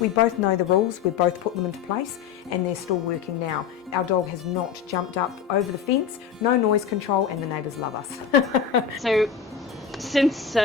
We both know the rules, we both put them into place, and they're still working now. Our dog has not jumped up over the fence, no noise control, and the neighbours love us. So, since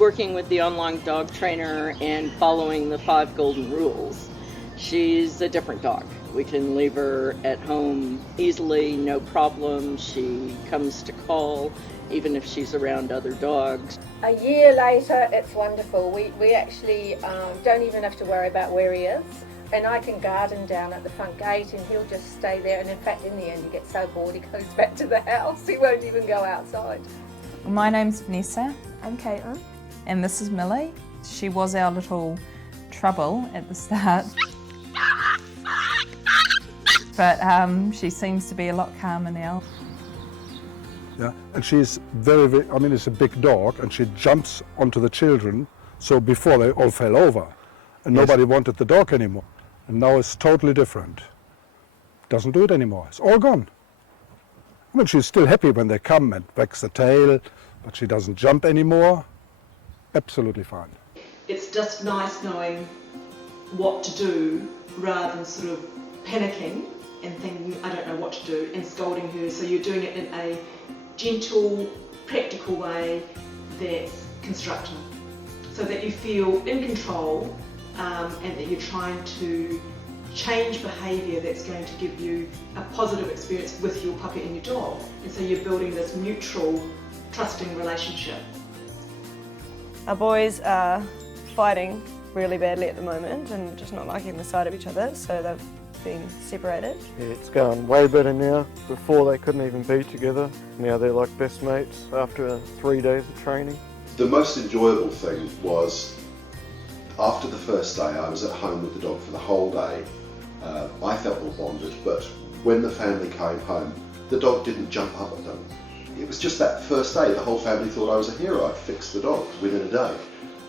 working with the online dog trainer and following the 5 golden rules, she's a different dog. We can leave her at home easily, no problem. She comes to call, even if she's around other dogs. A year later, it's wonderful. We actually don't even have to worry about where he is. And I can garden down at the front gate and he'll just stay there. And in fact, in the end, he gets so bored, he goes back to the house. He won't even go outside. My name's Vanessa. I'm Caitlin. And this is Millie. She was our little trouble at the start. But she seems to be a lot calmer now. Yeah, and she's very, I mean, it's a big dog, and she jumps onto the children, so before they all fell over, and nobody wanted the dog anymore. And now it's totally different. Doesn't do it anymore, it's all gone. I mean, she's still happy when they come and wags the tail, but she doesn't jump anymore. Absolutely fine. It's just nice knowing what to do rather than sort of panicking and thinking, I don't know what to do, and scolding her. So you're doing it in a gentle, practical way that's constructive, so that you feel in control and that you're trying to change behaviour that's going to give you a positive experience with your puppy and your dog. And so you're building this mutual, trusting relationship. Our boys are fighting really badly at the moment and just not liking the sight of each other, so they've been separated. Yeah, it's going way better now. Before they couldn't even be together. Now they're like best mates after 3 days of training. The most enjoyable thing was after the first day I was at home with the dog for the whole day. I felt more bonded, but when the family came home, the dog didn't jump up at them. It was just that first day, the whole family thought I was a hero. I'd fixed the dog within a day.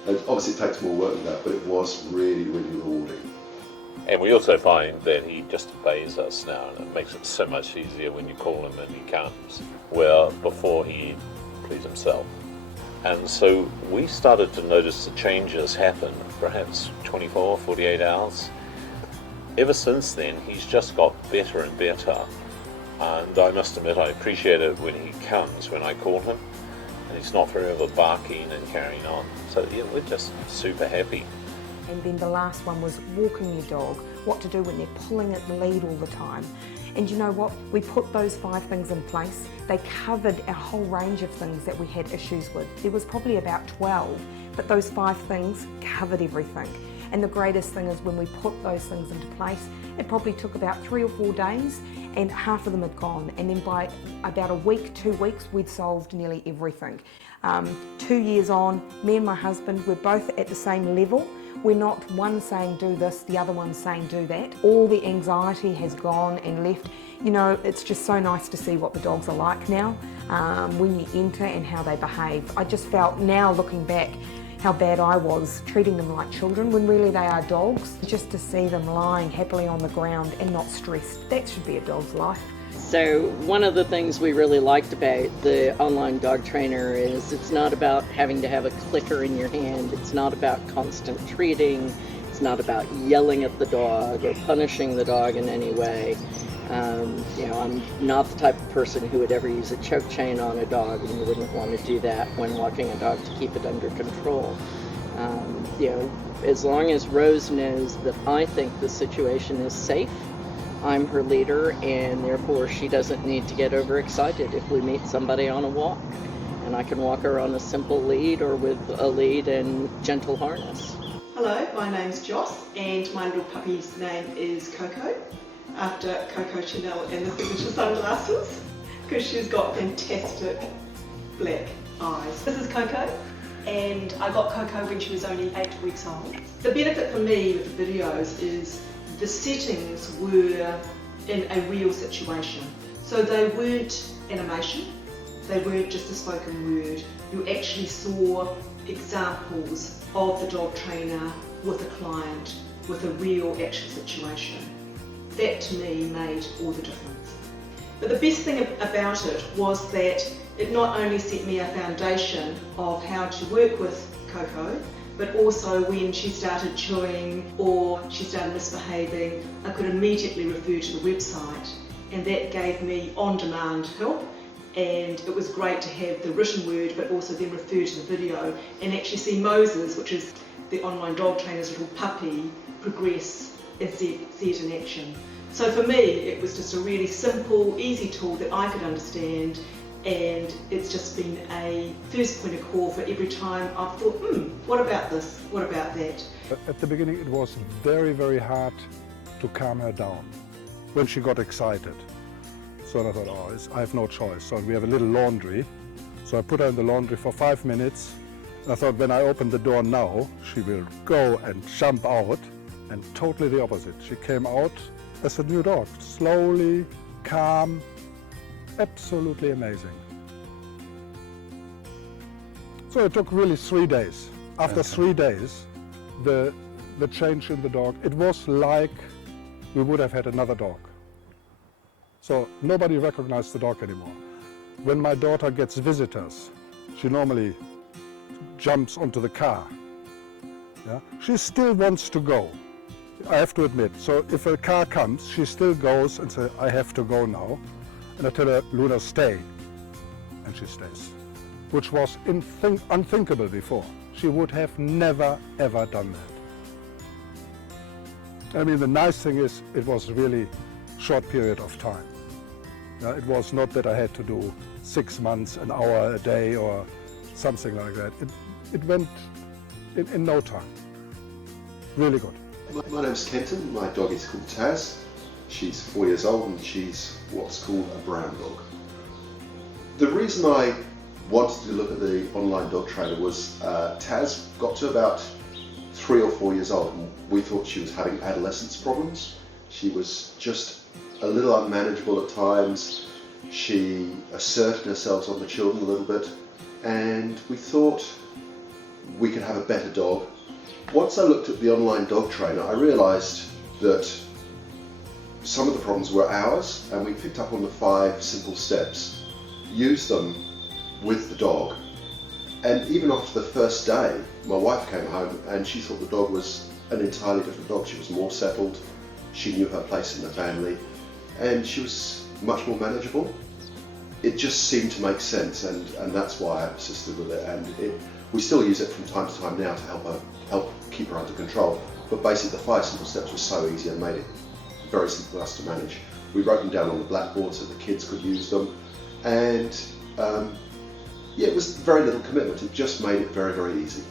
And obviously it takes more work than that, but it was really, really rewarding. And we also find that he just obeys us now, and it makes it so much easier when you call him and he comes, where before he'd please himself. And so we started to notice the changes happen, perhaps 24, 48 hours. Ever since then, he's just got better and better. And I must admit, I appreciate it when he comes, when I call him, and he's not forever barking and carrying on. So yeah, we're just super happy. And then the last one was walking your dog, what to do when they're pulling at the lead all the time. And you know what? We put those 5 things in place. They covered a whole range of things that we had issues with. There was probably about 12, but those 5 things covered everything. And the greatest thing is when we put those things into place, it probably took about 3 or 4 days and half of them had gone. And then by about a week, 2 weeks, we'd solved nearly everything. 2 years on, me and my husband, we're both at the same level. We're not one saying do this, the other one saying do that. All the anxiety has gone and left. You know, it's just so nice to see what the dogs are like now when you enter and how they behave. I just felt now looking back how bad I was treating them like children when really they are dogs. Just to see them lying happily on the ground and not stressed, that should be a dog's life. So one of the things we really liked about the online dog trainer is it's not about having to have a clicker in your hand. It's not about constant treating. It's not about yelling at the dog or punishing the dog in any way. You know, I'm not the type of person who would ever use a choke chain on a dog, and you wouldn't want to do that when walking a dog to keep it under control. You know, as long as Rose knows that I think the situation is safe, I'm her leader, and therefore she doesn't need to get overexcited if we meet somebody on a walk. And I can walk her on a simple lead or with a lead and gentle harness. Hello, my name's Joss, and my little puppy's name is Coco, after Coco Chanel and the signature sunglasses, because she's got fantastic black eyes. This is Coco, and I got Coco when she was only 8 weeks old. The benefit for me with the videos is the settings were in a real situation. So they weren't animation, they weren't just a spoken word. You actually saw examples of the dog trainer with a client with a real actual situation. That to me made all the difference. But the best thing about it was that it not only set me a foundation of how to work with Coco, but also when she started chewing or she started misbehaving, I could immediately refer to the website, and that gave me on-demand help. And it was great to have the written word, but also then refer to the video and actually see Moses, which is the online dog trainer's little puppy, progress and see it in action. So for me, it was just a really simple, easy tool that I could understand, and it's just been a first point of call for every time I've thought, what about this, what about that? At the beginning it was very, very hard to calm her down when she got excited. So I thought, oh, I have no choice. So we have a little laundry. So I put her in the laundry for 5 minutes. And I thought, when I open the door now, she will go and jump out. And totally the opposite. She came out as a new dog, slowly, calm, absolutely amazing. So it took really 3 days. After 3 days, the change in the dog, it was like we would have had another dog. So nobody recognized the dog anymore. When my daughter gets visitors, she normally jumps onto the car. Yeah? She still wants to go, I have to admit. So if a car comes, she still goes and says, I have to go now. And I tell her, Luna, stay. And she stays, which was unthinkable before. She would have never, ever done that. I mean, the nice thing is, it was really short period of time. It was not that I had to do 6 months, an hour a day or something like that. It went in no time. Really good. My name's Kenton, my dog is called Taz. She's 4 years old and she's what's called a brown dog. The reason I wanted to look at the online dog trainer was Taz got to about 3 or 4 years old and we thought she was having adolescence problems. She was just a little unmanageable at times. She asserted herself on the children a little bit, and we thought we could have a better dog. Once I looked at the online dog trainer, I realised that some of the problems were ours, and we picked up on the 5 simple steps, used them with the dog, and even after the first day, my wife came home and she thought the dog was an entirely different dog. She was more settled, she knew her place in the family, and she was much more manageable. It just seemed to make sense, and that's why I persisted with it. And we still use it from time to time now to help keep her under control. But basically, the 5 simple steps were so easy and made it very simple for us to manage. We wrote them down on the blackboard so the kids could use them, and yeah, it was very little commitment. It just made it very, very easy.